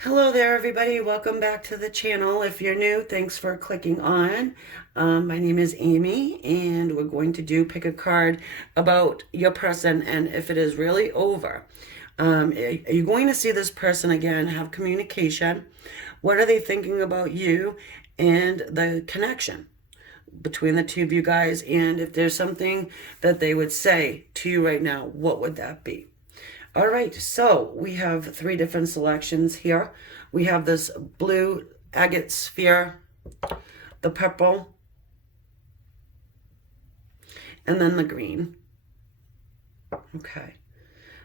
Hello there, everybody. Welcome back to the channel. If you're new, thanks for clicking on. My name is Amy, and we're going to pick a card about your person and if it is really over. Are you going to see this person again, have communication? What are they thinking about you and the connection between the two of you guys? And if there's something that they would say to you right now, what would that be? All right, so we have three different selections here. We have this blue agate sphere, the purple, and then the green. Okay,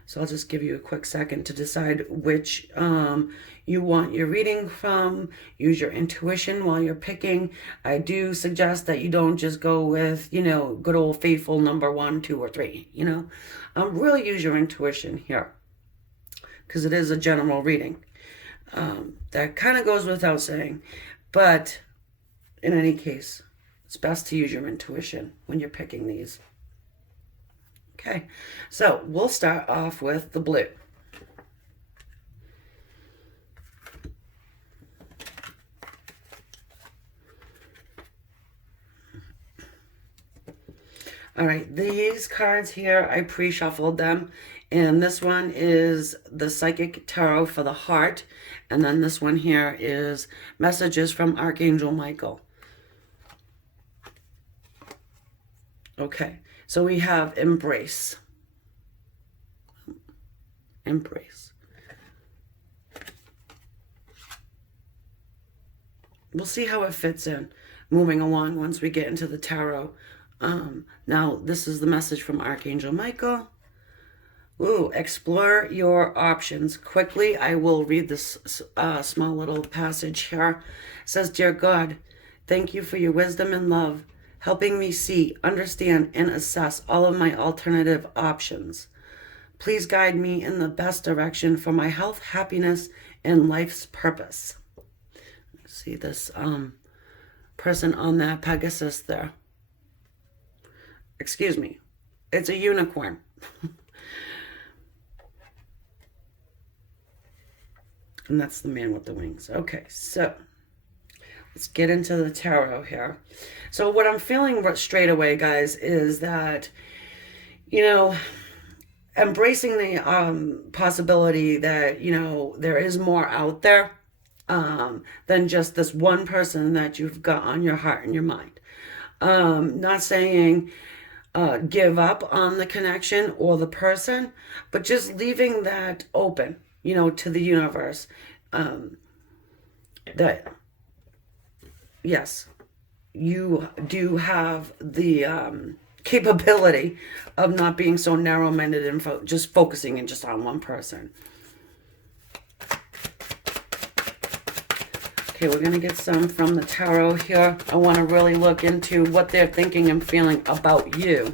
so I'll just give you a quick second to decide which you want your reading from. Use your intuition while you're picking. I do suggest that you don't just go with, good old faithful number 1, 2, or 3, really use your intuition here because it is a general reading. That kind of goes without saying, but in any case, it's best to use your intuition when you're picking these. Okay, so we'll start off with the blue. All right, these cards here, I pre-shuffled them. And this one is the Psychic Tarot for the heart. And then this one here is messages from Archangel Michael. Okay, so we have embrace. Embrace. We'll see how it fits in moving along once we get into the tarot. Now, this is the message from Archangel Michael. Ooh, explore your options. Quickly, I will read this small little passage here. It says, Dear God, thank you for your wisdom and love, helping me see, understand, and assess all of my alternative options. Please guide me in the best direction for my health, happiness, and life's purpose. See this person on that Pegasus there. Excuse me. It's a unicorn. And that's the man with the wings. Okay, so let's get into the tarot here. So what I'm feeling straight away, guys, is that, embracing the possibility that, there is more out there than just this one person that you've got on your heart and your mind. Not saying give up on the connection or the person, but just leaving that open, to the universe. That, yes, you do have the capability of not being so narrow-minded and just focusing in just on one person. Okay, we're going to get some from the tarot here. I want to really look into what they're thinking and feeling about you.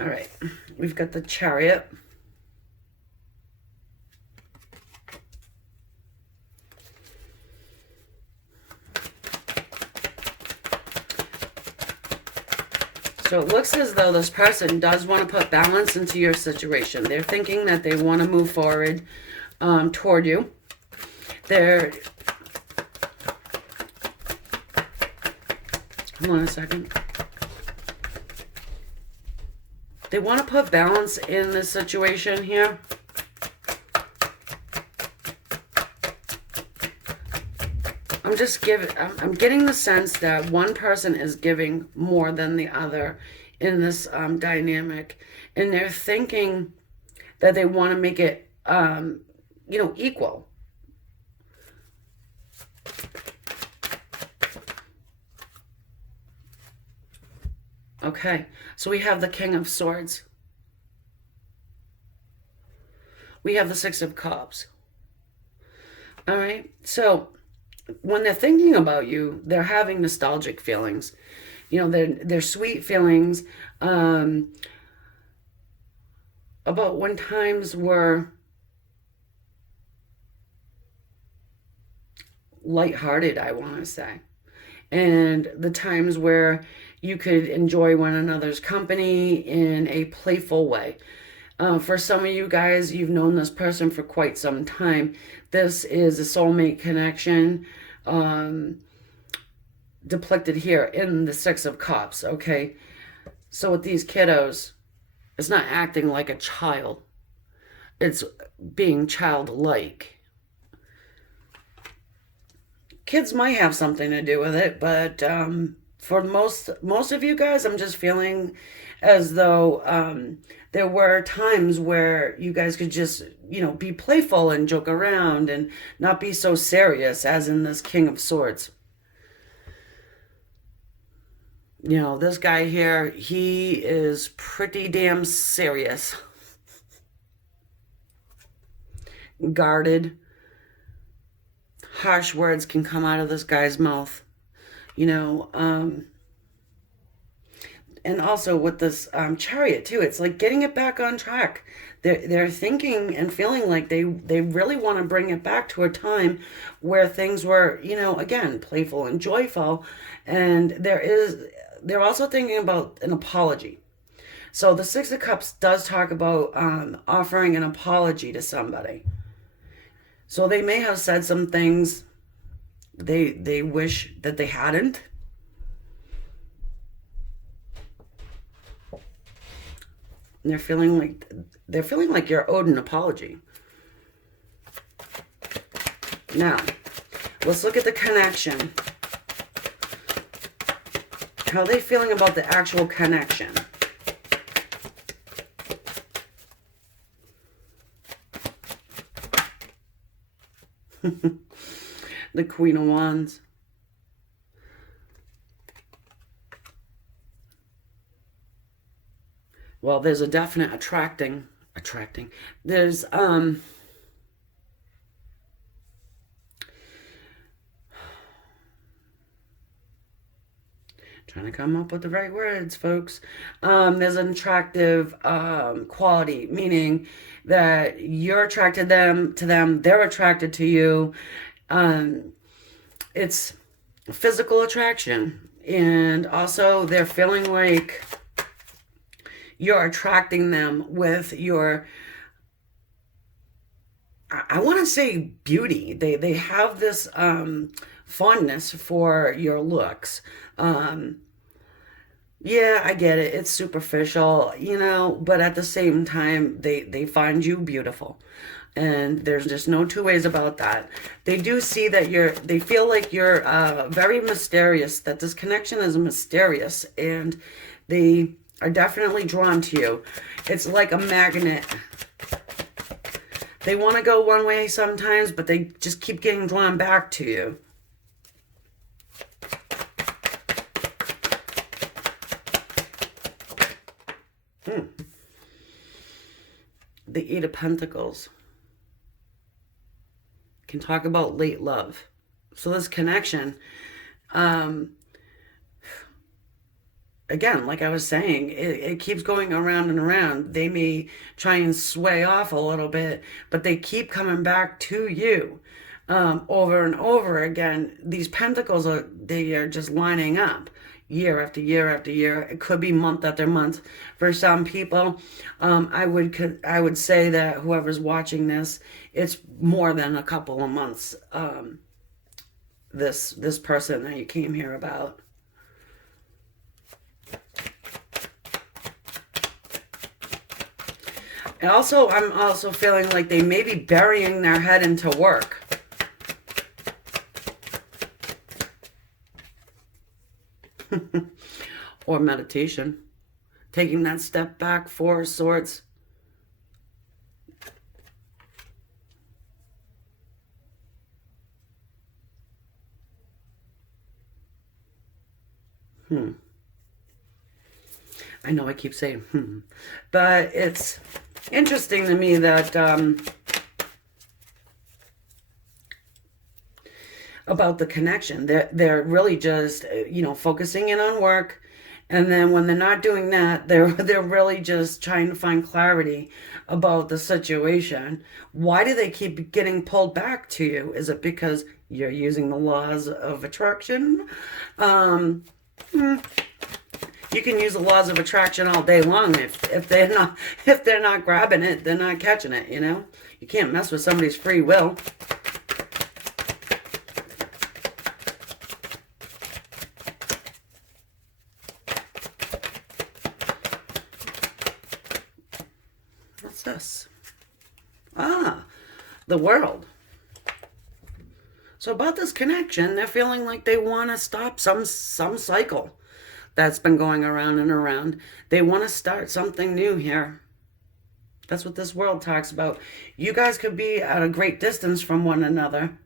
All right, we've got the Chariot. So it looks as though this person does want to put balance into your situation. They're thinking that they want to move forward toward you. Hold on a second. They want to put balance in this situation here. I'm getting the sense that one person is giving more than the other in this dynamic. And they're thinking that they want to make it, equal. Okay, so we have the King of Swords. We have the Six of Cups. All right, so when they're thinking about you, they're having nostalgic feelings. They're sweet feelings about when times were lighthearted, I want to say. and the times where you could enjoy one another's company in a playful way. For some of you guys, you've known this person for quite some time. This is a soulmate connection, depicted here in the Six of Cups, okay? So with these kiddos, it's not acting like a child. It's being childlike. Kids might have something to do with it, but for most of you guys, I'm just feeling as though there were times where you guys could just, be playful and joke around and not be so serious, as in this King of Swords. This guy here, he is pretty damn serious. Guarded. Harsh words can come out of this guy's mouth. And also with this Chariot too, it's like getting it back on track. They're thinking and feeling like they really want to bring it back to a time where things were, again, playful and joyful. And they're also thinking about an apology. So the Six of Cups does talk about offering an apology to somebody. So they may have said some things they wish that they hadn't. And they're feeling like you're owed an apology. Now, let's look at the connection. How are they feeling about the actual connection? The Queen of Wands. Well, there's a definite attracting. There's trying to come up with the right words, folks. There's an attractive quality, meaning that you're attracted to them, they're attracted to you. It's physical attraction, and also they're feeling like you're attracting them with your, I want to say, beauty. They have this fondness for your looks. Yeah, I get it. It's superficial, but at the same time, they find you beautiful. And there's just no two ways about that. They do see that they feel like you're very mysterious, that this connection is mysterious, and they are definitely drawn to you. It's like a magnet. They want to go one way sometimes, but they just keep getting drawn back to you. The Eight of Pentacles can talk about late love. So this connection, again, like I was saying, it keeps going around and around. They may try and sway off a little bit, but they keep coming back to you over and over again. These pentacles they are just lining up year after year after year. It could be month after month for some people. I would say that whoever's watching this, it's more than a couple of months. This person that you came here about. And also, I'm also feeling like they may be burying their head into work. Or meditation. Taking that step back, Four of Swords. I know I keep saying but it's interesting to me that about the connection. They're really just, focusing in on work, And then when they're not doing that, they're really just trying to find clarity about the situation. Why do they keep getting pulled back to you? Is it because you're using the laws of attraction? Um, you can use the laws of attraction all day long. If they're not grabbing it, they're not catching it, you know? You can't mess with somebody's free will. What's this? Ah, the world. So about this connection, they're feeling like they want to stop some cycle that's been going around and around. They want to start something new here. That's what this world talks about. You guys could be at a great distance from one another.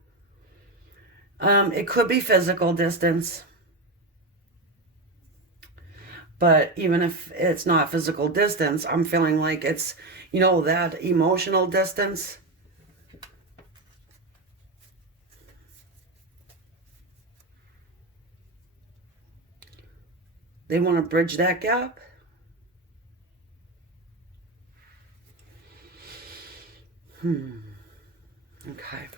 It could be physical distance. But even if it's not physical distance, I'm feeling like it's, you know, that emotional distance. They want to bridge that gap. Okay.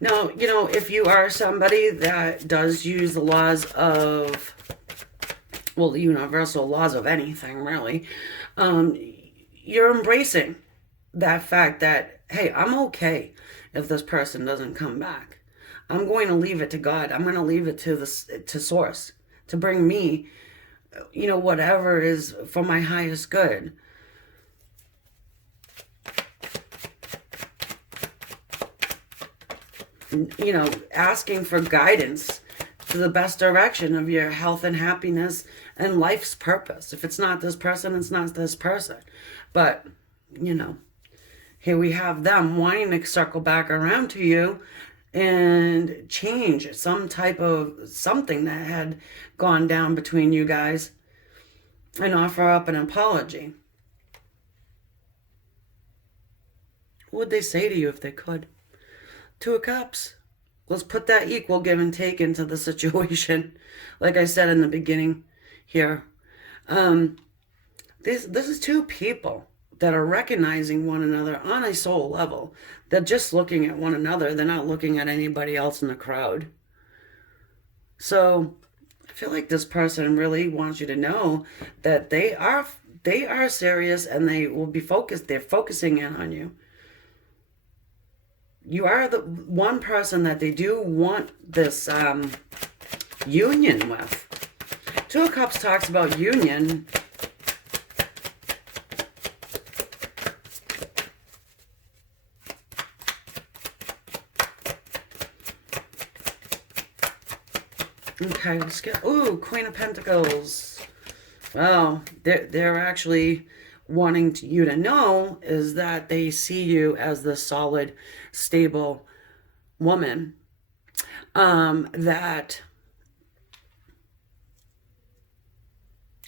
Now, you know, if you are somebody that does use the laws of, well, the universal laws of anything, really, you're embracing that fact that, hey, I'm okay if this person doesn't come back. I'm going to leave it to God. I'm going to leave it to to source to bring me, you know, whatever is for my highest good. You know, asking for guidance to the best direction of your health and happiness and life's purpose. If it's not this person, it's not this person. But, you know, here we have them wanting to circle back around to you and change some type of something that had gone down between you guys and offer up an apology. What would they say to you if they could? Two of Cups. Let's put that equal give and take into the situation. Like I said in the beginning here. This is two people that are recognizing one another on a soul level. They're just looking at one another. They're not looking at anybody else in the crowd. So I feel like this person really wants you to know that they are serious and they will be focused. They're focusing in on you. You are the one person that they do want this union with. Two of Cups talks about union. Okay, let's get, ooh, Queen of Pentacles. Well, they're actually wanting you to know is that they see you as the solid, stable woman. That,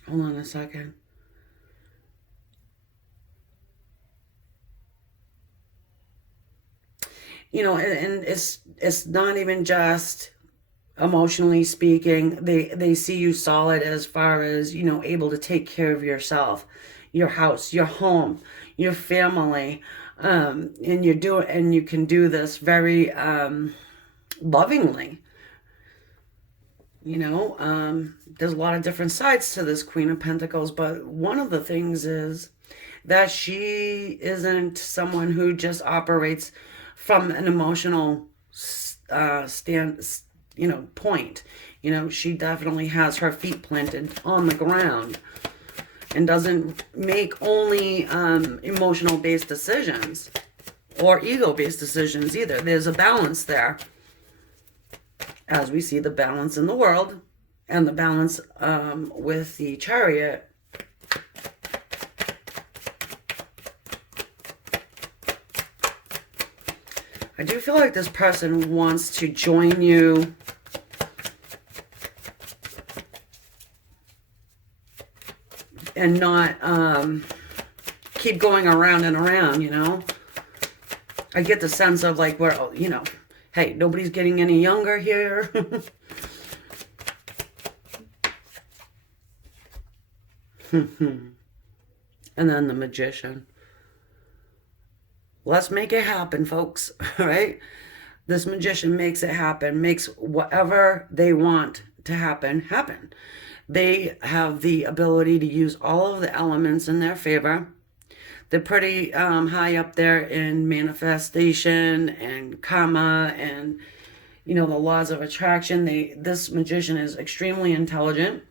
hold on a second. You know, and it's not even just emotionally speaking. They see you solid as far as, you know, able to take care of yourself, your house, your home, your family, and you can do this very lovingly. You know, there's a lot of different sides to this Queen of Pentacles, but one of the things is that she isn't someone who just operates from an emotional point. You know, she definitely has her feet planted on the ground and doesn't make only emotional based decisions or ego based decisions either. There's a balance there, as we see the balance in the world and the balance with the Chariot. I do feel like this person wants to join you and not keep going around and around, you know. I get the sense of like, well, you know, hey, nobody's getting any younger here. And then the Magician. Let's make it happen, folks, right? This Magician makes it happen, makes whatever they want to happen, happen. They have the ability to use all of the elements in their favor. They're pretty high up there in manifestation and karma and, you know, the laws of attraction. This Magician is extremely intelligent,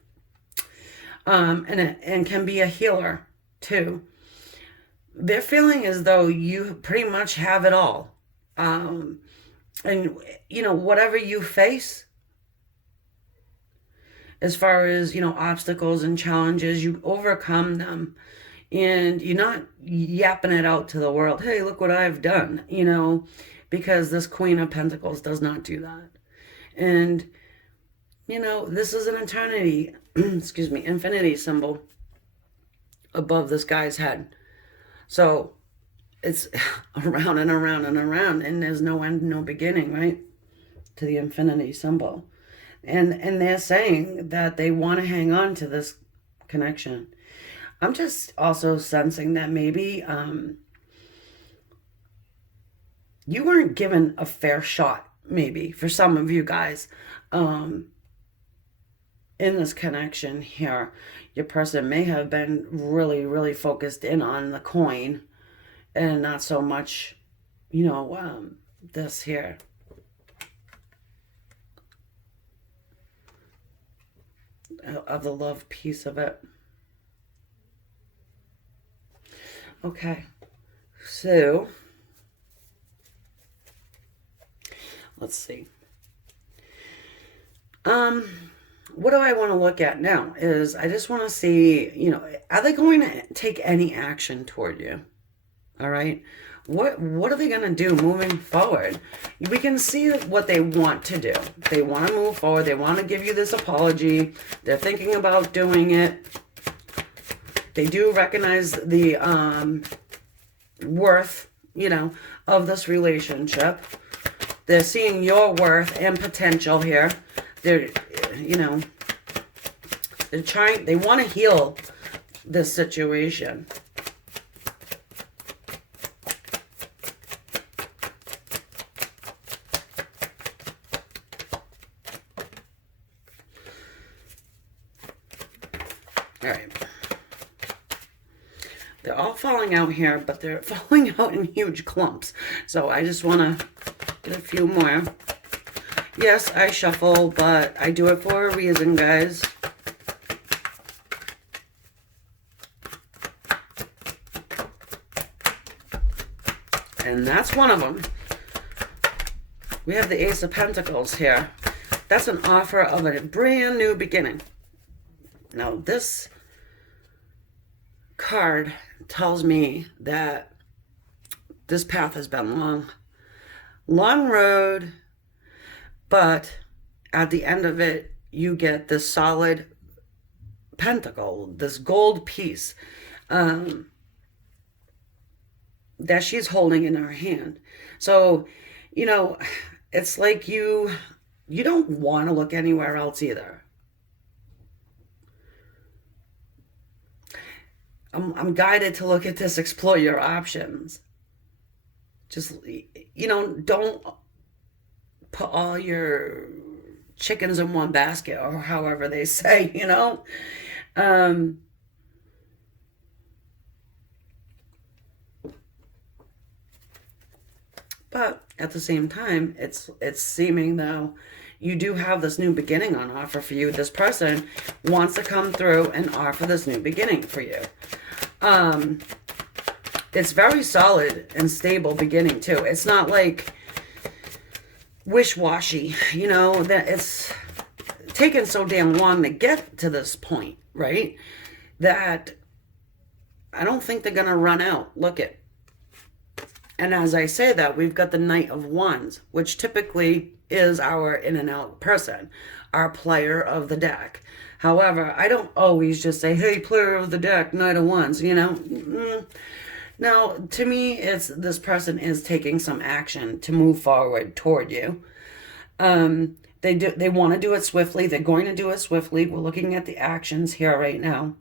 and can be a healer too. They're feeling as though you pretty much have it all. And, you know, whatever you face, as far as, you know, obstacles and challenges, you overcome them. And you're not yapping it out to the world, hey, look what I've done, you know, because this Queen of Pentacles does not do that. And, you know, this is an eternity, excuse me, infinity symbol above this guy's head. So it's around and around and around, and there's no end, no beginning, right? To the infinity symbol. And they're saying that they want to hang on to this connection. I'm just also sensing that maybe you weren't given a fair shot, maybe, for some of you guys, in this connection here. Your person may have been really, really focused in on the coin and not so much, you know, this here. Of the love piece of it. Okay, so let's see. What do I want to look at now is I just want to see, you know, are they going to take any action toward you? All right. What are they going to do moving forward? We can see what they want to do. They want to move forward. They want to give you this apology. They're thinking about doing it. They do recognize the worth, you know, of this relationship. They're seeing your worth and potential here. They're, you know, they want to heal this situation. All right. They're all falling out here, but they're falling out in huge clumps. So I just want to get a few more. Yes, I shuffle, but I do it for a reason, guys. And that's one of them. We have the Ace of Pentacles here. That's an offer of a brand new beginning. Now, this card tells me that this path has been long road, but at the end of it, you get this solid pentacle, this gold piece that she's holding in her hand. So, you know, it's like you don't want to look anywhere else either. I'm guided to look at this, explore your options. Just, you know, don't put all your chickens in one basket, or however they say, you know. But at the same time, it's seeming though you do have this new beginning on offer for you. This person wants to come through and offer this new beginning for you. It's very solid and stable beginning too. It's not like wish-washy, you know, that it's taken so damn long to get to this point, right? That I don't think they're going to run out. Look it. And as I say that, we've got the Knight of Wands, which typically is our in and out person, are player of the deck. However, I don't always just say, hey, player of the deck, Knight of Wands, you know. Now, to me, it's this person is taking some action to move forward toward you. They want to do it swiftly. They're going to do it swiftly. We're looking at the actions here right now.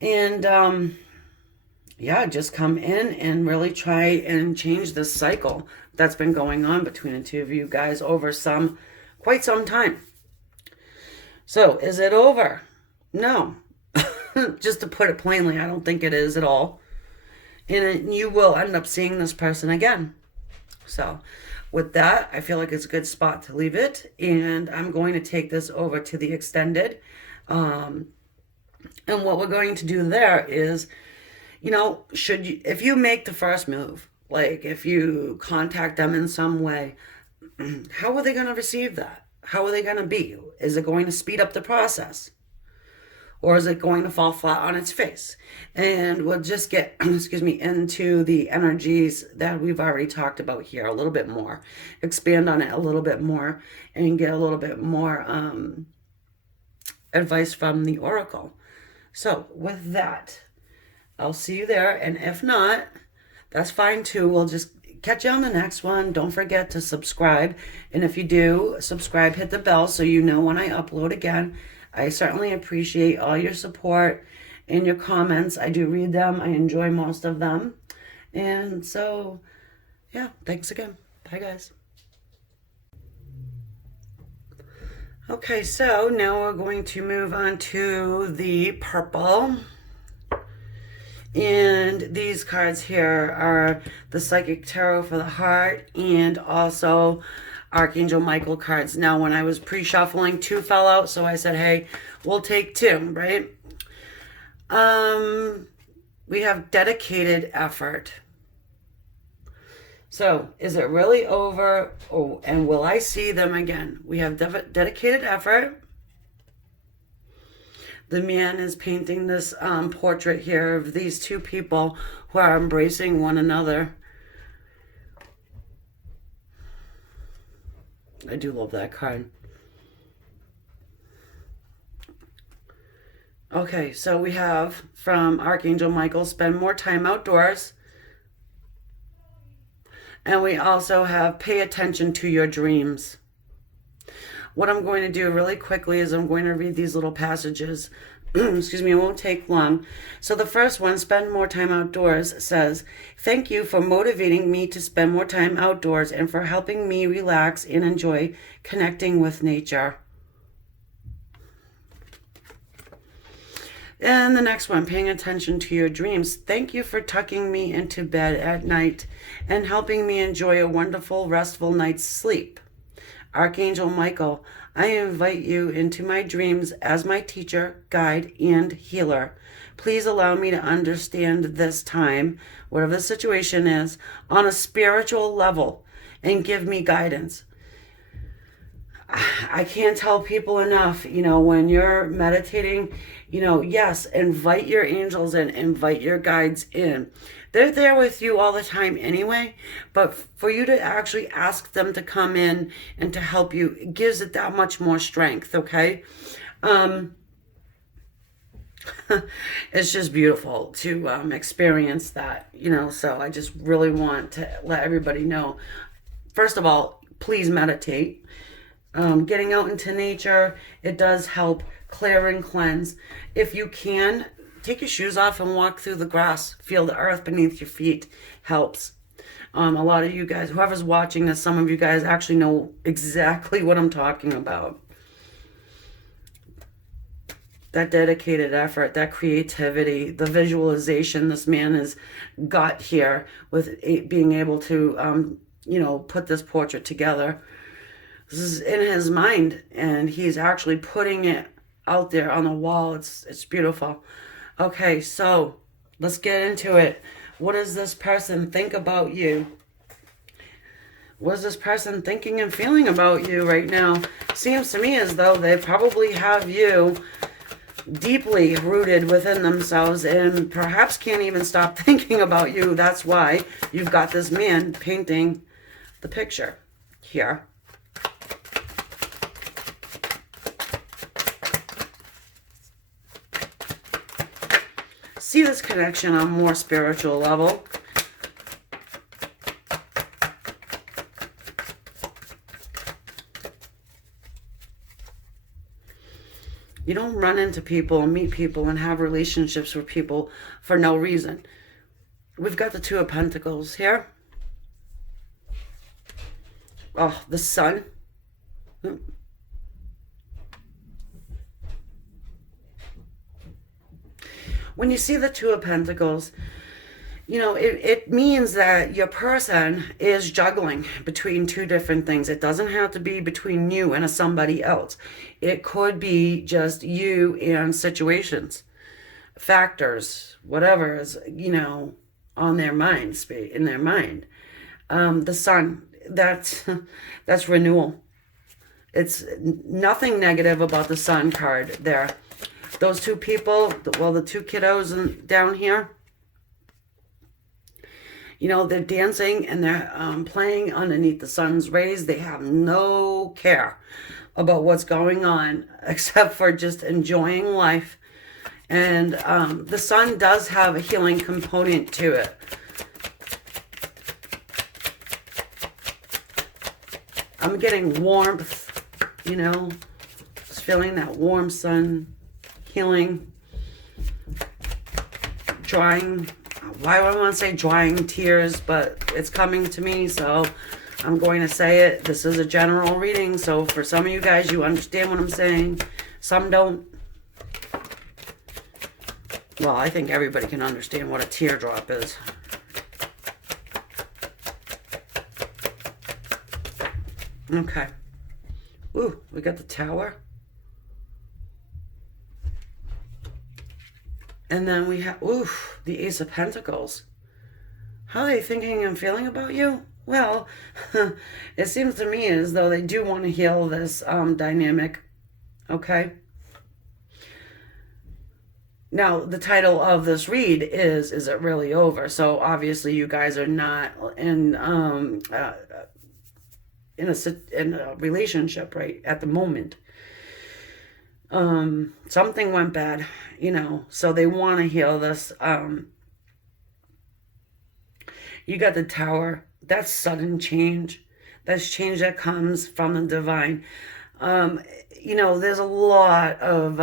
And yeah, just come in and really try and change this cycle that's been going on between the two of you guys over quite some time. So, is it over? No. Just to put it plainly, I don't think it is at all. And you will end up seeing this person again. So, with that, I feel like it's a good spot to leave it. And I'm going to take this over to the extended. And what we're going to do there is, you know, if you make the first move, like if you contact them in some way, how are they going to receive that? How are they going to be? Is it going to speed up the process? Or is it going to fall flat on its face? And we'll just get, into the energies that we've already talked about here a little bit more. Expand on it a little bit more and get a little bit more advice from the oracle. So with that, I'll see you there. And if not, that's fine too. We'll just catch you on the next one. Don't forget to subscribe. And if you do subscribe, hit the bell so you know when I upload again. I certainly appreciate all your support and your comments. I do read them. I enjoy most of them. And so, yeah, thanks again. Bye, guys. Okay, so now we're going to move on to the purple. And these cards here are the Psychic Tarot for the Heart and also Archangel Michael cards. Now, when I was pre-shuffling, 2 fell out, so I said, hey, we'll take 2, right? We have dedicated effort. So, is it really over? Oh, and will I see them again? We have dedicated effort. The man is painting this portrait here of these 2 people who are embracing one another. I do love that card. Okay, so we have from Archangel Michael, spend more time outdoors. And we also have pay attention to your dreams. What I'm going to do really quickly is I'm going to read these little passages. Excuse me, it won't take long. So the first one, spend more time outdoors, says, thank you for motivating me to spend more time outdoors and for helping me relax and enjoy connecting with nature. And the next one, paying attention to your dreams. Thank you for tucking me into bed at night and helping me enjoy a wonderful, restful night's sleep. Archangel Michael, I invite you into my dreams as my teacher, guide, and healer. Please allow me to understand this time, whatever the situation is, on a spiritual level and give me guidance. I can't tell people enough, when you're meditating, yes, invite your angels in, invite your guides in. They're there with you all the time anyway, but for you to actually ask them to come in and to help you, it gives it that much more strength, okay? It's just beautiful to experience that, so I just really want to let everybody know. First of all, please meditate. Getting out into nature, it does help clear and cleanse. If you can, take your shoes off and walk through the grass. Feel the earth beneath your feet. Helps. A lot of you guys, whoever's watching this, some of you guys actually know exactly what I'm talking about. That dedicated effort, that creativity, the visualization this man has got here with being able to, put this portrait together. This is in his mind, and he's actually putting it out there on the wall. It's beautiful. Okay, so let's get into it. What does this person think about you? What is this person thinking and feeling about you right now? Seems to me as though they probably have you deeply rooted within themselves and perhaps can't even stop thinking about you. That's why you've got this man painting the picture here. see this connection on a more spiritual level. You don't run into people and meet people and have relationships with people for no reason. We've got the Two of Pentacles here. Oh, the Sun. When you see the Two of Pentacles, you know, it means that your person is juggling between two different things. It doesn't have to be between you and somebody else. It could be just you and situations, factors, whatever is, you know, on their mind, in their mind. The Sun, that's renewal. It's nothing negative about the Sun card there. Those two people, well, the two kiddos down here, you know, they're dancing and they're playing underneath the sun's rays. They have no care about what's going on except for just enjoying life. And the sun does have a healing component to it. I'm getting warmth, you know, just feeling that warm sun, healing, drying. Why would I want to say drying tears, but it's coming to me, so I'm going to say it. This is a general reading, so for some of you guys, you understand what I'm saying. Some don't. Well, I think everybody can understand what a teardrop is. Okay. Ooh, we got the Tower. And then we have, oof, the Ace of Pentacles. How are they thinking and feeling about you? Well, it seems to me as though they do want to heal this dynamic. Okay? Now, the title of this read is It Really Over? So, obviously, you guys are not in a relationship right at the moment. Something went bad, you know, so they want to heal this. You got the Tower. That's sudden change. That's change that comes from the divine. You know, there's a lot of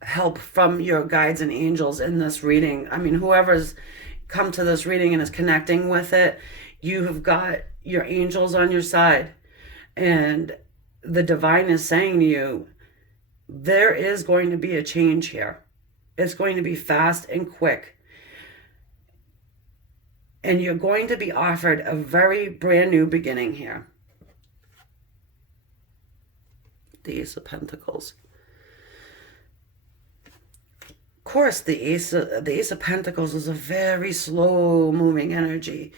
help from your guides and angels in this reading. I mean, whoever's come to this reading and is connecting with it, you have got your angels on your side. And the divine is saying to you, there is going to be a change here. It's going to be fast and quick. And you're going to be offered a very brand new beginning here. The Ace of Pentacles. Of course, the Ace of Pentacles is a very slow moving energy.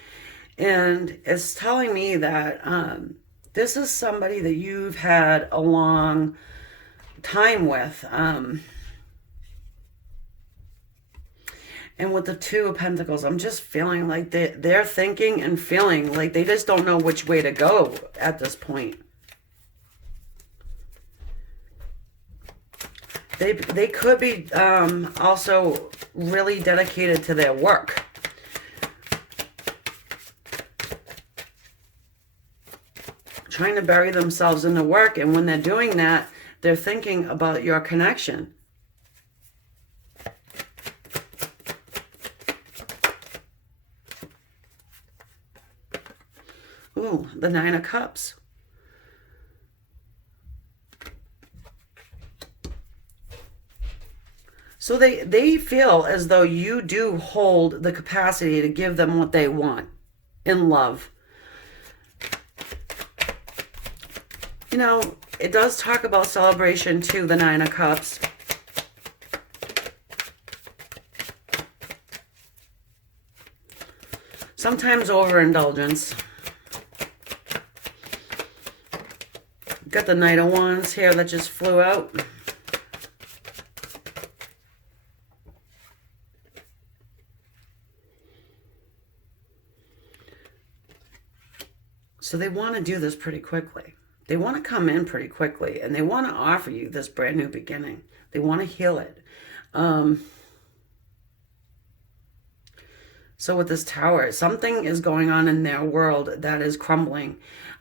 And it's telling me that this is somebody that you've had a long time with. And with the Two of Pentacles, I'm just feeling like they're thinking and feeling like they just don't know which way to go at this point. They could be also really dedicated to their work. Trying to bury themselves in the work, and when they're doing that, they're thinking about your connection. Ooh, the Nine of Cups. So they feel as though you do hold the capacity to give them what they want in love. You know, it does talk about celebration too, the Nine of Cups. Sometimes overindulgence. Got the Knight of Wands here that just flew out. So they want to do this pretty quickly. They want to come in pretty quickly, and they want to offer you this brand new beginning. They want to heal it. Um, so with this Tower, something is going on in their world that is crumbling.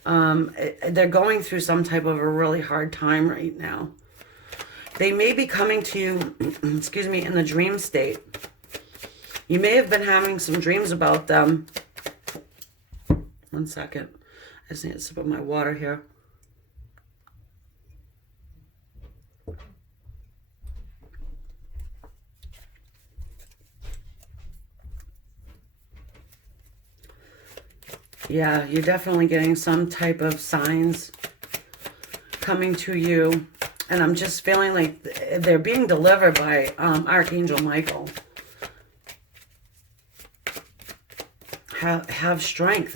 They're going through some type of a really hard time right now. They may be coming to you, excuse me, in the dream state. You may have been having some dreams about them. One second. I just need to sip of my water here. Yeah, you're definitely getting some type of signs coming to you. And I'm just feeling like they're being delivered by Archangel Michael. Have strength.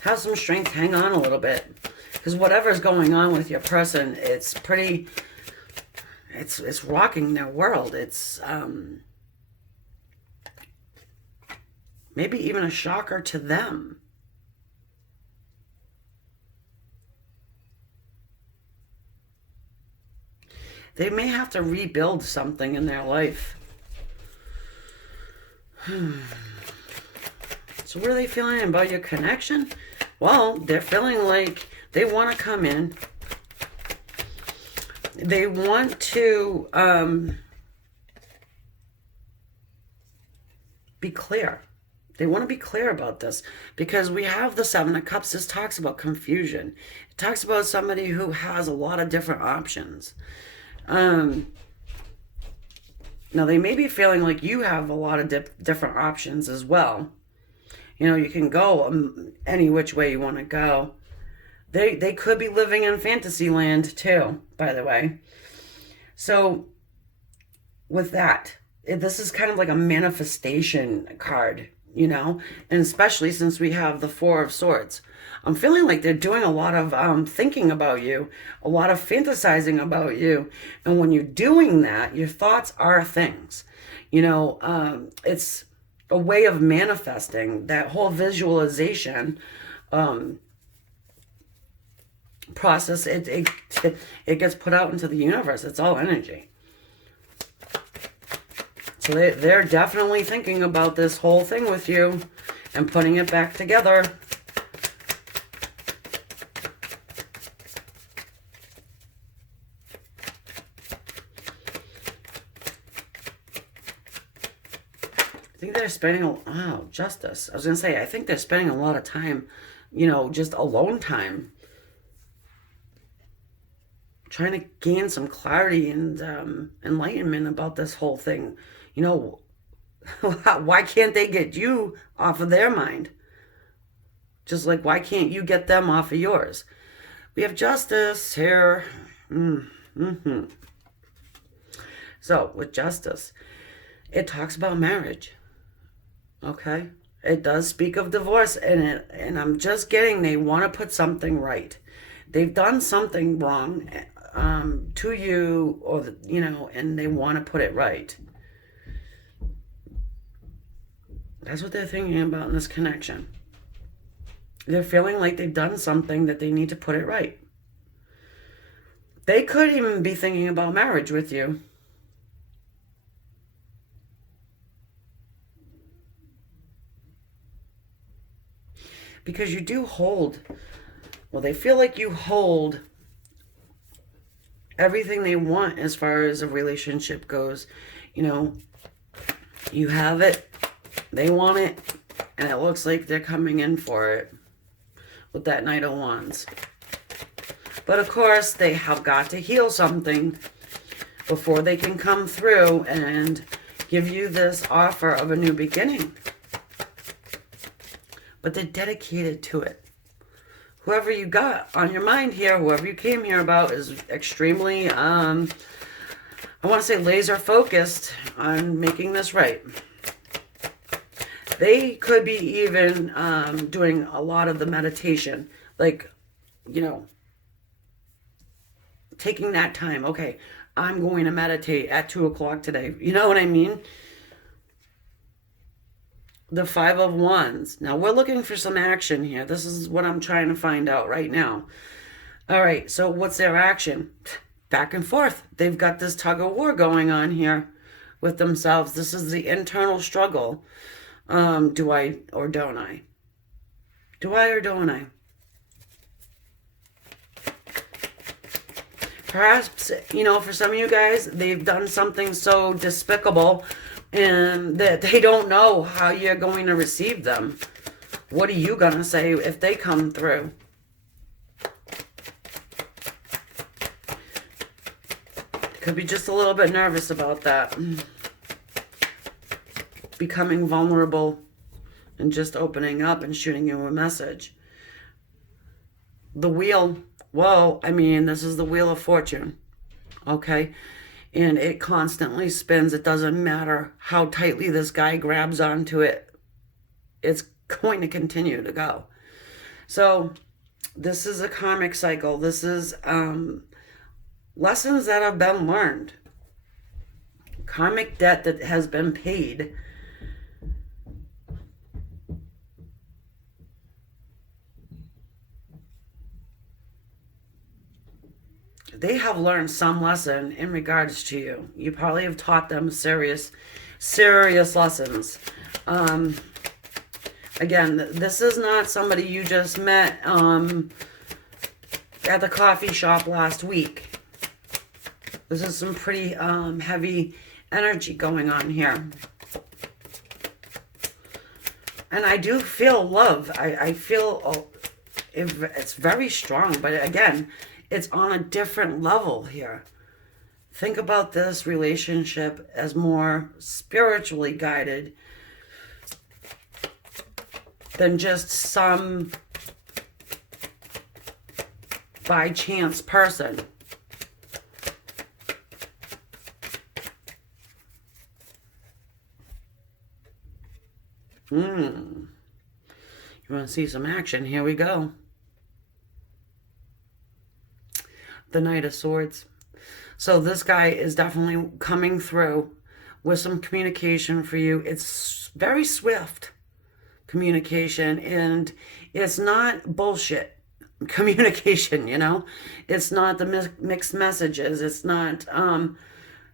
Have some strength. Hang on a little bit. Because whatever's going on with your person, it's pretty... It's rocking their world. It's... maybe even a shocker to them. They may have to rebuild something in their life. So what are they feeling about your connection? Well, they're feeling like they want to come in. They want to be clear. They want to be clear about this because we have the Seven of Cups. This talks about confusion. It talks about somebody who has a lot of different options. Now, they may be feeling like you have a lot of different options as well. You know, you can go any which way you want to go. They could be living in fantasy land too, by the way. So, with that, this is kind of like a manifestation card, you know, and especially since we have the Four of Swords. I'm feeling like they're doing a lot of thinking about you, a lot of fantasizing about you. And when you're doing that, your thoughts are things. You know, it's a way of manifesting. That whole visualization process, it gets put out into the universe. It's all energy. So they're definitely thinking about this whole thing with you and putting it back together. I think they're spending, justice. I was going to say, I think they're spending a lot of time, you know, just alone time. Trying to gain some clarity and enlightenment about this whole thing. You know, why can't they get you off of their mind? Just like, why can't you get them off of yours? We have justice here. So, with justice, it talks about marriage. Okay? It does speak of divorce in it. And I'm just getting, they want to put something right. They've done something wrong to you, or, you know, and they want to put it right. That's what they're thinking about in this connection. They're feeling like they've done something that they need to put it right. They could even be thinking about marriage with you. Because you do hold, well, they feel like you hold everything they want as far as a relationship goes. You know, you have it, they want it, and it looks like they're coming in for it with that Knight of Wands. But of course, they have got to heal something before they can come through and give you this offer of a new beginning. But they're dedicated to it. Whoever you got on your mind here, whoever you came here about, is extremely, I want to say laser focused on making this right. They could be even doing a lot of the meditation. Like, you know, taking that time. Okay, I'm going to meditate at 2 o'clock today. You know what I mean? The Five of Wands. Now, we're looking for some action here. This is what I'm trying to find out right now. All right, so what's their action? back and forth. They've got this tug of war going on here with themselves. This is the internal struggle. Do I or don't I? Do I or don't I? Perhaps, for some of you guys, they've done something so despicable and that they don't know how you're going to receive them. What are you going to say if they come through? Could be just a little bit nervous about that. Becoming vulnerable and just opening up and shooting you a message. The wheel. Whoa, this is the Wheel of Fortune, okay? And it constantly spins. It doesn't matter how tightly this guy grabs onto it. It's going to continue to go. So this is a karmic cycle. This is lessons that have been learned. Karmic debt that has been paid. They have learned some lesson in regards to you. You probably have taught them serious lessons. Again, this is not somebody you just met at the coffee shop last week. This is some pretty heavy energy going on here. And I do feel love. I feel it's very strong. But again, it's on a different level here. Think about this relationship as more spiritually guided than just some by chance person. You want to see some action? Here we go. The Knight of Swords. So this guy is definitely coming through with some communication for you. It's very swift communication, and it's not bullshit communication, It's not the mixed messages. It's not,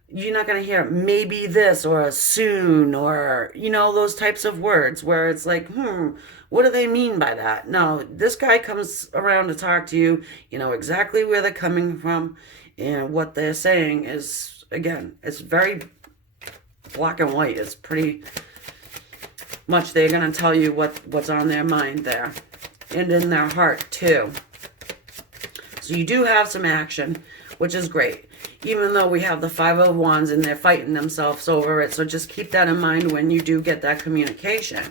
you're not going to hear maybe this or a soon or, those types of words where it's like, what do they mean by that? No, this guy comes around to talk to you. You know exactly where they're coming from, and what they're saying is, again, it's very black and white. It's pretty much they're going to tell you what's on their mind there, and in their heart too. So you do have some action, which is great. Even though we have the Five of Wands and they're fighting themselves over it. So just keep that in mind when you do get that communication.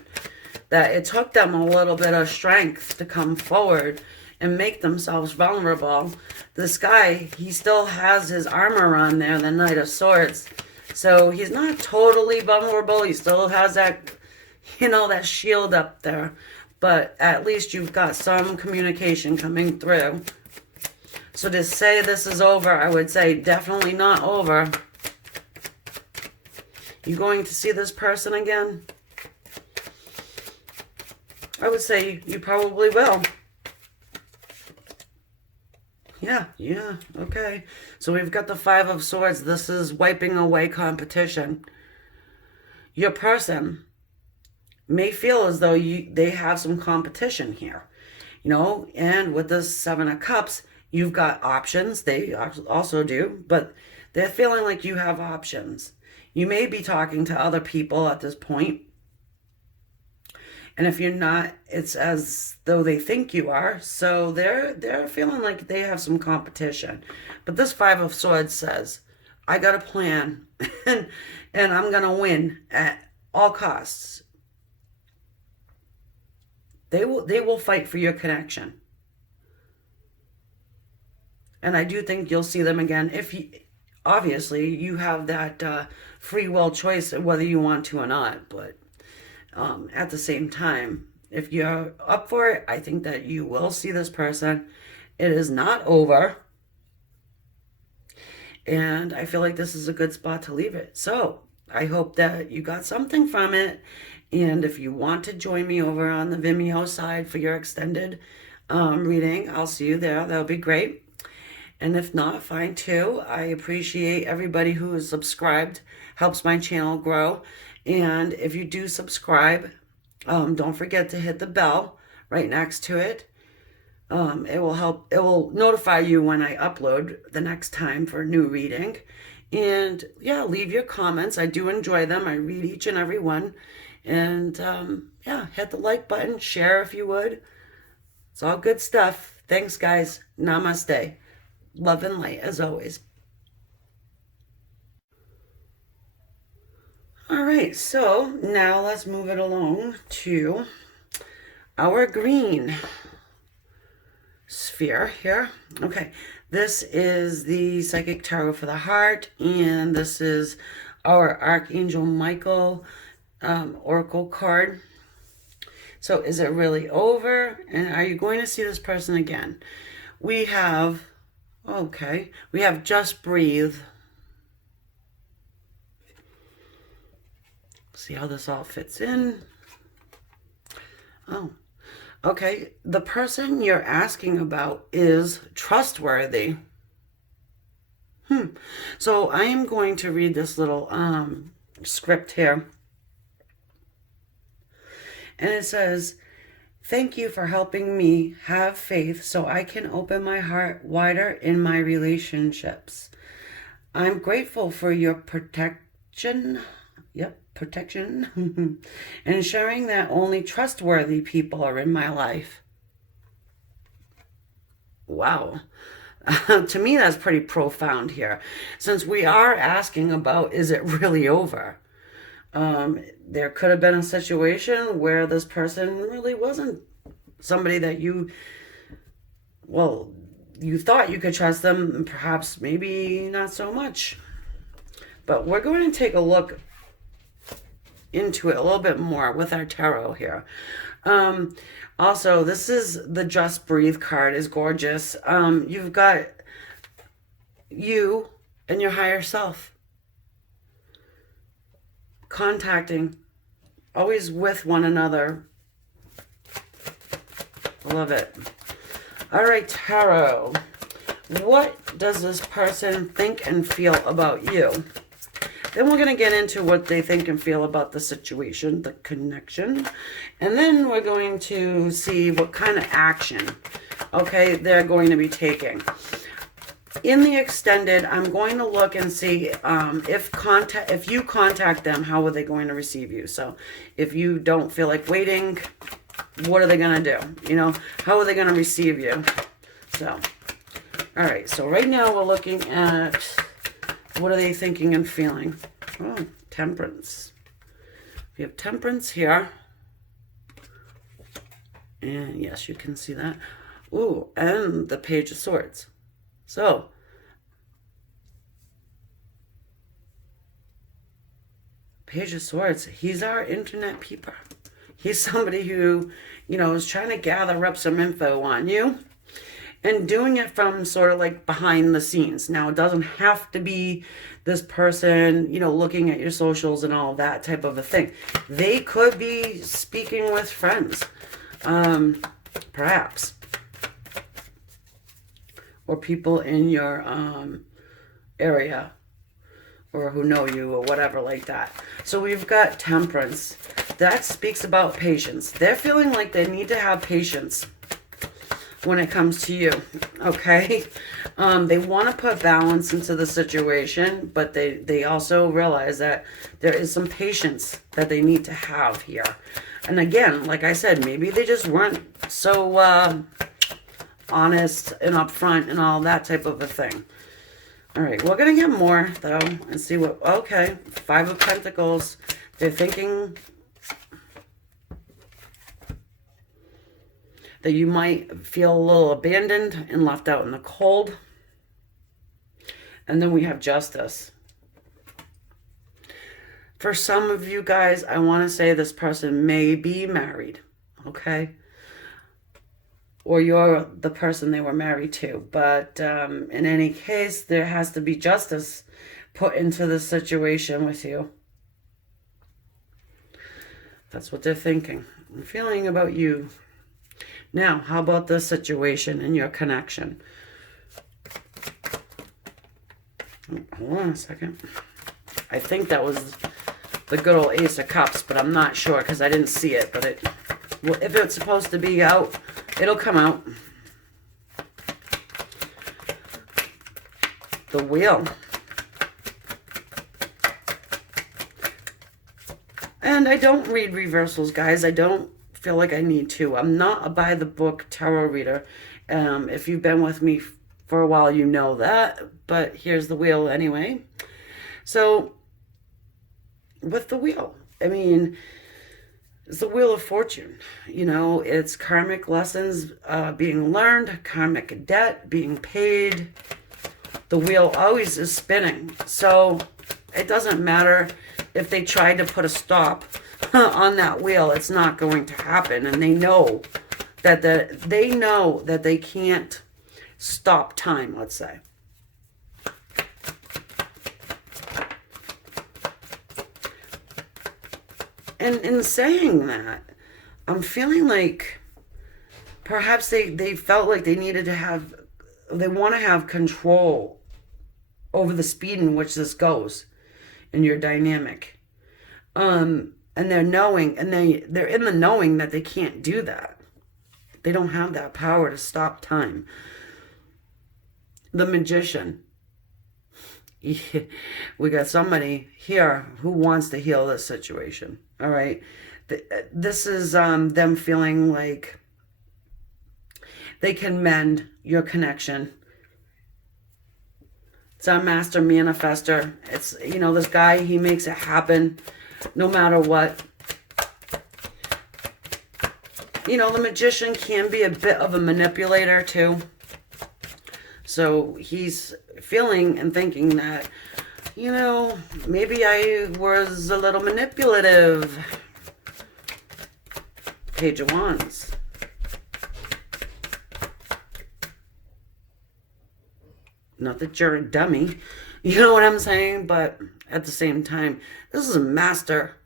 That it took them a little bit of strength to come forward and make themselves vulnerable. This guy, he still has his armor on there, the Knight of Swords. So he's not totally vulnerable. He still has that, that shield up there. But at least you've got some communication coming through. So to say this is over, I would say definitely not over. You going to see this person again? I would say you probably will. Yeah, okay. So we've got the Five of Swords. This is wiping away competition. Your person may feel as though they have some competition here. And with this Seven of Cups, you've got options. They also do, but they're feeling like you have options. You may be talking to other people at this point. And if you're not, it's as though they think you are. So they're feeling like they have some competition. But this Five of Swords says, I got a plan and I'm going to win at all costs. They will fight for your connection. And I do think you'll see them again. Obviously, you have that free will choice of whether you want to or not. But at the same time, if you're up for it, I think that you will see this person. It is not over. And I feel like this is a good spot to leave it. So I hope that you got something from it. And if you want to join me over on the Vimeo side for your extended reading, I'll see you there. That'll be great. And if not, fine too. I appreciate everybody who is subscribed. Helps my channel grow. And if you do subscribe, don't forget to hit the bell right next to it. It will help, it will notify you when I upload the next time for a new reading. And yeah, leave your comments. I do enjoy them. I read each and every one. And yeah, hit the like button, share if you would. It's all good stuff. Thanks, guys. Namaste. Love and light as always. All right, so now let's move it along to our green sphere here. Okay, this is the Psychic Tarot for the Heart, and this is our Archangel Michael Oracle card. So is it really over? And are you going to see this person again? We have, okay, we have Just Breathe. See how this all fits in. Oh, okay. The person you're asking about is trustworthy. So I am going to read this little script here. And it says, thank you for helping me have faith so I can open my heart wider in my relationships. I'm grateful for your protection. Yep. Protection, and ensuring that only trustworthy people are in my life. Wow. To me, that's pretty profound here. Since we are asking about, is it really over? There could have been a situation where this person really wasn't somebody that you, well, you thought you could trust them, and perhaps maybe not so much. But we're going to take a look into it a little bit more with our tarot here. Also, this is the Just Breathe card, is gorgeous. You've got you and your higher self contacting, always with one another. Love it. All right, tarot. What does this person think and feel about you? Then we're going to get into what they think and feel about the situation, the connection. And then we're going to see what kind of action, okay, they're going to be taking. In the extended, I'm going to look and see if you contact them, how are they going to receive you? So if you don't feel like waiting, what are they going to do? You know, how are they going to receive you? So, all right. So right now we're looking at, what are they thinking and feeling? Oh, Temperance. We have Temperance here. And yes, you can see that. Ooh, and the Page of Swords. So, Page of Swords, he's our internet peeper. He's somebody who, you know, is trying to gather up some info on you. And doing it from sort of like behind the scenes. Now, it doesn't have to be this person, you know, looking at your socials and all that type of a thing. They could be speaking with friends, perhaps. Or people in your area, or who know you, or whatever like that. So we've got Temperance. That speaks about patience. They're feeling like they need to have patience when it comes to you, okay? They want to put balance into the situation, but they also realize that there is some patience that they need to have here. And again, like I said, maybe they just weren't so honest and upfront and all that type of a thing. All right, we're going to get more, though, and see what... Okay, Five of Pentacles. They're thinking that you might feel a little abandoned and left out in the cold. And then we have Justice. For some of you guys, I want to say this person may be married, okay? Or you're the person they were married to. But in any case, there has to be justice put into the situation with you. That's what they're thinking and feeling about you. Now, how about the situation and your connection? Hold on a second. I think that was the good old Ace of Cups, but I'm not sure because I didn't see it. But if it's supposed to be out, it'll come out. The Wheel. And I don't read reversals, guys. I don't feel like I need to. I'm not a by-the-book tarot reader. If you've been with me for a while, you know that. But here's the Wheel anyway. So, with the Wheel, I mean, it's the Wheel of Fortune. You know, it's karmic lessons being learned, karmic debt being paid. The wheel always is spinning. So, it doesn't matter if they tried to put a stop on that wheel. It's not going to happen. And they know that they can't stop time, let's say. And in saying that, I'm feeling like perhaps they felt like they needed to have, they want to have control over the speed in which this goes in your dynamic. And they're knowing, and they're in the knowing that they can't do that. They don't have that power to stop time. The Magician. We got somebody here who wants to heal this situation. All right. This is them feeling like they can mend your connection. It's our master manifester. It's, you know, this guy, he makes it happen no matter what. You know, the Magician can be a bit of a manipulator too. So he's feeling and thinking that, you know, maybe I was a little manipulative. Page of Wands. Not that you're a dummy, you know what I'm saying? But at the same time, this is a master.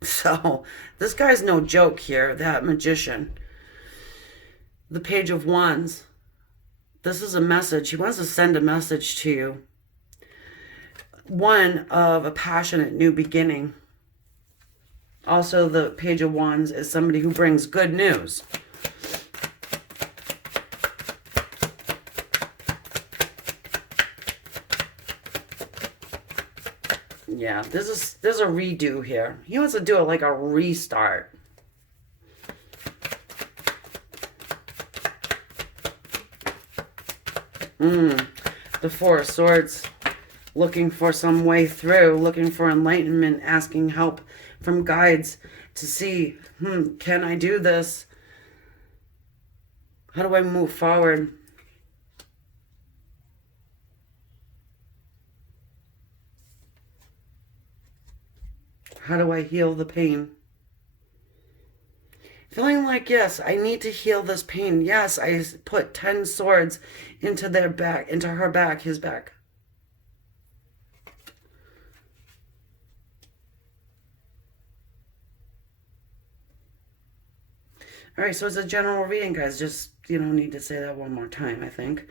So this guy's no joke here, that Magician. The Page of Wands. This is a message. He wants to send a message to you. One of a passionate new beginning. Also, the Page of Wands is somebody who brings good news. Yeah, there's a redo here. He wants to do it like a restart. The Four of Swords. Looking for some way through. Looking for enlightenment. Asking help from guides to see, can I do this? How do I move forward? How do I heal the pain? Feeling like, yes, I need to heal this pain. Yes, I put 10 swords into their back, into her back, his back. All right, so it's a general reading, guys. Just, you know, need to say that one more time, I think.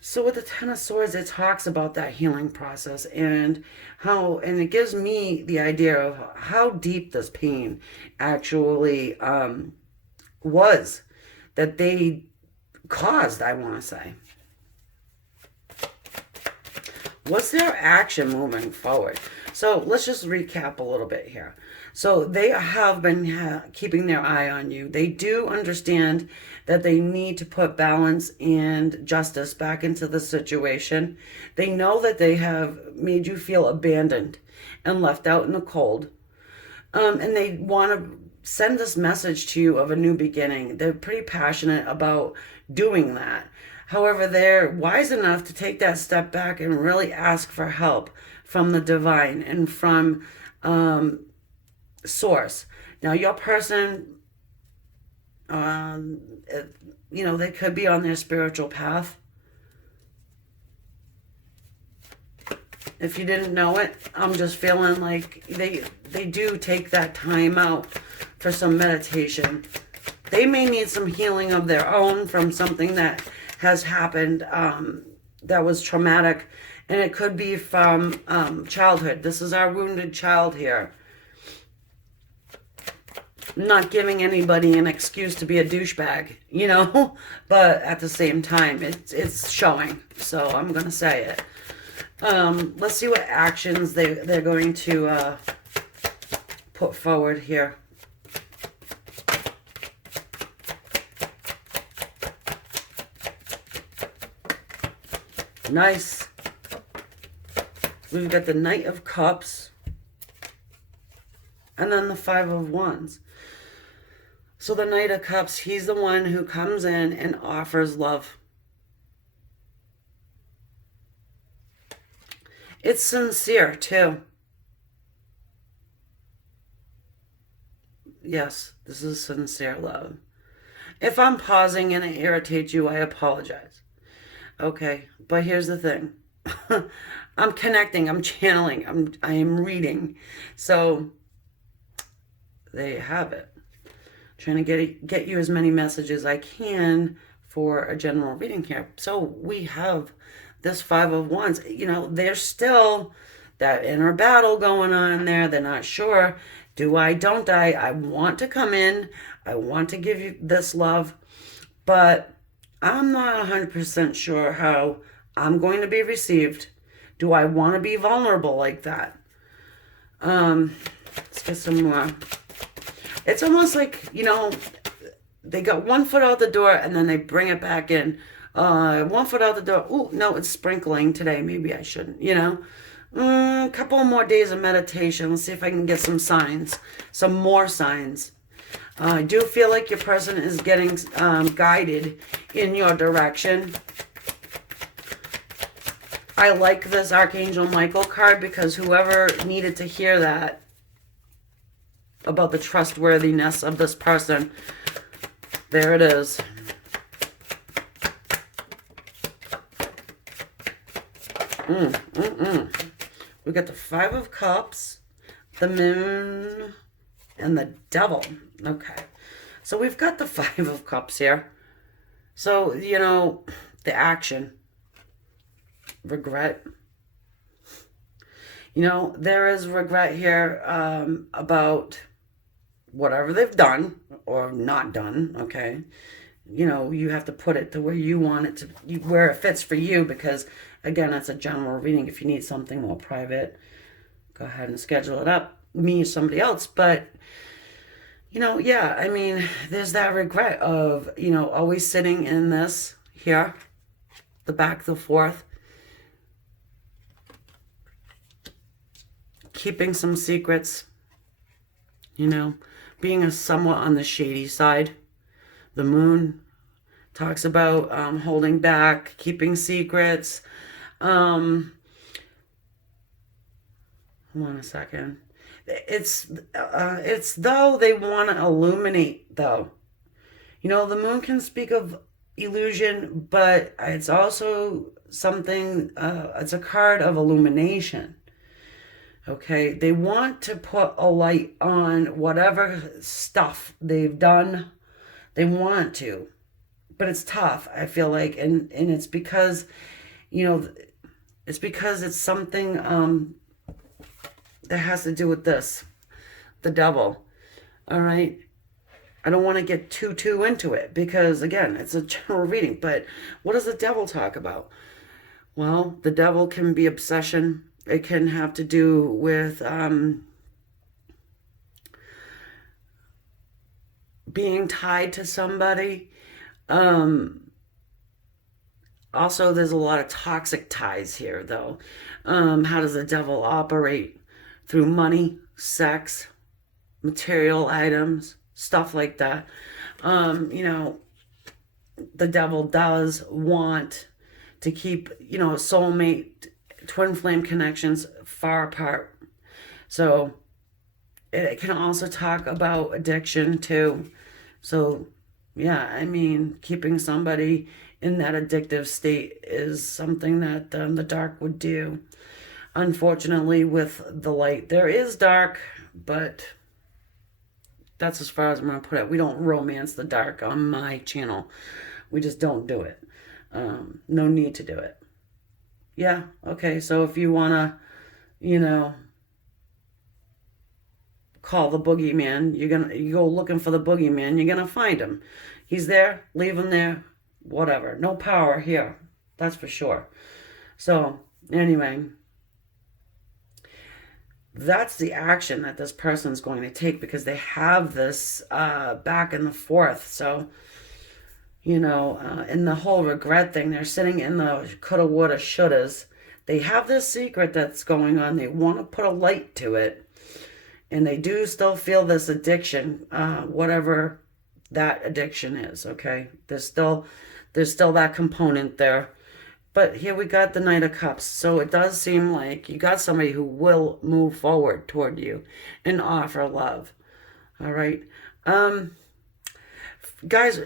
So with the Ten of Swords, it talks about that healing process and how, and it gives me the idea of how deep this pain actually was that they caused, I want to say. What's their action moving forward? So let's just recap a little bit here. So they have been keeping their eye on you. They do understand that they need to put balance and justice back into the situation. They know that they have made you feel abandoned and left out in the cold. And they want to send this message to you of a new beginning. They're pretty passionate about doing that. However, they're wise enough to take that step back and really ask for help from the divine and from source. Now, your person, you know, they could be on their spiritual path. If you didn't know it, I'm just feeling like they do take that time out for some meditation. They may need some healing of their own from something that has happened that was traumatic, and it could be from childhood. This is our wounded child here. Not giving anybody an excuse to be a douchebag, you know, but at the same time, it's showing. So I'm gonna say it. Let's see what actions they're going to put forward here. Nice. We've got the Knight of Cups and then the Five of Wands. So the Knight of Cups, he's the one who comes in and offers love. It's sincere, too. Yes, this is sincere love. If I'm pausing and it irritates you, I apologize. Okay, but here's the thing. I'm connecting, I'm channeling, I am reading. So there you have it. Trying to get you as many messages I can for a general reading here. So we have this Five of Wands. You know, there's still that inner battle going on there. They're not sure. Do I, don't I? I want to come in. I want to give you this love. But I'm not 100% sure how I'm going to be received. Do I want to be vulnerable like that? Let's get some more. It's almost like, you know, they got 1 foot out the door and then they bring it back in. 1 foot out the door. Oh, no, it's sprinkling today. Maybe I shouldn't, you know. A couple more days of meditation. Let's see if I can get some signs. Some more signs. I do feel like your person is getting guided in your direction. I like this Archangel Michael card because whoever needed to hear that about the trustworthiness of this person, there it is. We got the Five of Cups, the Moon, and the Devil. Okay. So we've got the Five of Cups here. So, you know, the action. Regret. You know, there is regret here about whatever they've done or not done, okay? You know, you have to put it to where you want it to, where it fits for you, because, again, it's a general reading. If you need something more private, go ahead and schedule it up. Me or somebody else. But, you know, yeah, I mean, there's that regret of, you know, always sitting in this here, the back, the forth, keeping some secrets, you know, being somewhat on the shady side. The Moon talks about holding back, keeping secrets. Hold on a second. It's though they want to illuminate, though. You know, the Moon can speak of illusion, but it's also something, it's a card of illumination. Okay, they want to put a light on whatever stuff they've done. They want to, but it's tough, I feel like, and it's because, you know, it's because it's something that has to do with this, the Devil. All right, I don't want to get too into it because, again, it's a general reading. But what does the Devil talk about? Well, the Devil can be obsession. It can have to do with being tied to somebody. Also, there's a lot of toxic ties here, though. How does the Devil operate? Through money, sex, material items, stuff like that. You know, the Devil does want to keep, you know, a soulmate, twin flame connections far apart. So it can also talk about addiction too. So yeah, I mean, keeping somebody in that addictive state is something that the dark would do. Unfortunately, with the light, there is dark, but that's as far as I'm going to put it. We don't romance the dark on my channel. We just don't do it. No need to do it. Yeah, okay, so if you want to, you know, call the boogeyman, you go looking for the boogeyman, you're gonna find him. He's there, leave him there, whatever. No power here, that's for sure. So, anyway, that's the action that this person's going to take because they have this back and the forth. So, in the whole regret thing, they're sitting in the coulda, woulda, shouldas. They have this secret that's going on. They want to put a light to it. And they do still feel this addiction, whatever that addiction is, okay? There's still that component there. But here we got the Knight of Cups. So it does seem like you got somebody who will move forward toward you and offer love. All right. Guys,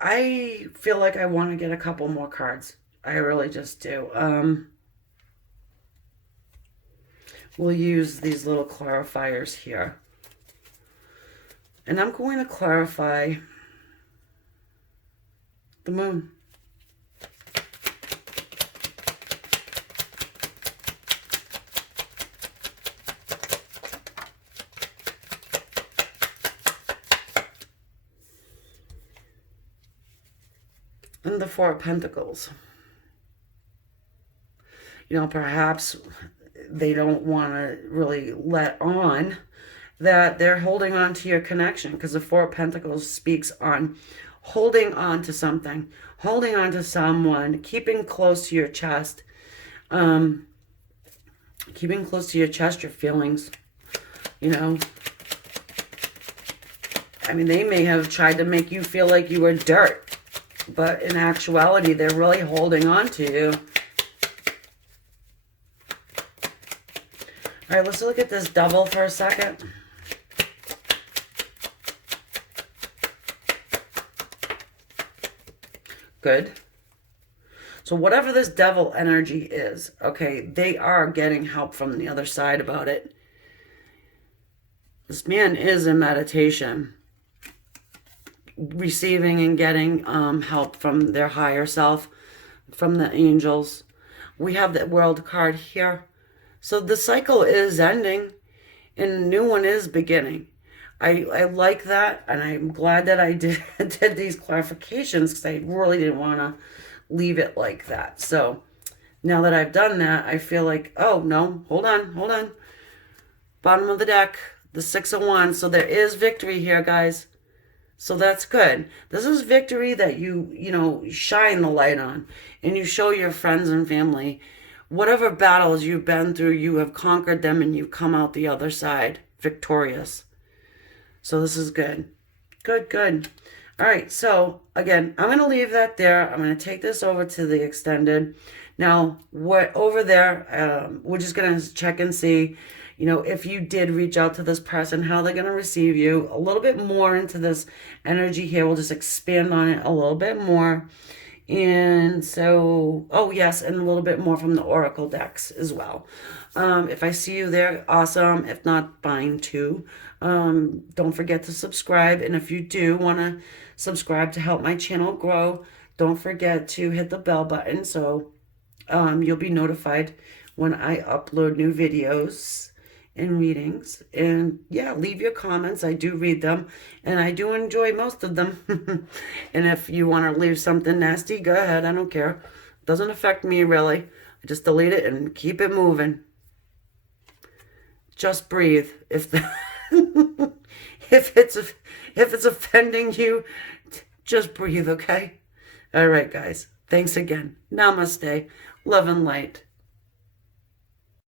I feel like I want to get a couple more cards. I really just do. We'll use these little clarifiers here. And I'm going to clarify the moon. And the Four of Pentacles. Perhaps they don't want to really let on that they're holding on to your connection, because the Four of Pentacles speaks on holding on to something, holding on to someone, keeping close to your chest, keeping close to your chest, your feelings, I mean, they may have tried to make you feel like you were dirt, but in actuality, they're really holding on to you. All right, let's look at this Devil for a second. Good. So whatever this Devil energy is, okay, they are getting help from the other side about it. This man is in meditation, receiving and getting help from their higher self, from the angels. We have the World card here. So the cycle is ending and a new one is beginning. I like that, and I'm glad that I did these clarifications, because I really didn't want to leave it like that. So now that I've done that, I feel like, oh, no, hold on. Bottom of the deck, the Six of Wands. So there is victory here, guys. So that's good. This is victory that you shine the light on, and you show your friends and family whatever battles you've been through, you have conquered them and you've come out the other side victorious. So this is good. Good. All right, so again, I'm going to leave that there. I'm going to take this over to the extended. Now, what over there, we're just going to check and see, if you did reach out to this person, how they're going to receive you. A little bit more into this energy here. We'll just expand on it a little bit more. And so, oh yes, and a little bit more from the Oracle decks as well. If I see you there, awesome. If not, fine too. Don't forget to subscribe. And if you do want to subscribe to help my channel grow, don't forget to hit the bell button so you'll be notified when I upload new videos and readings. And yeah, leave your comments. I do read them, and I do enjoy most of them. And if you want to leave something nasty, go ahead. I don't care. Doesn't affect me really. I just delete it and keep it moving. Just breathe. If it's offending you, just breathe, okay? All right, guys. Thanks again. Namaste. Love and light.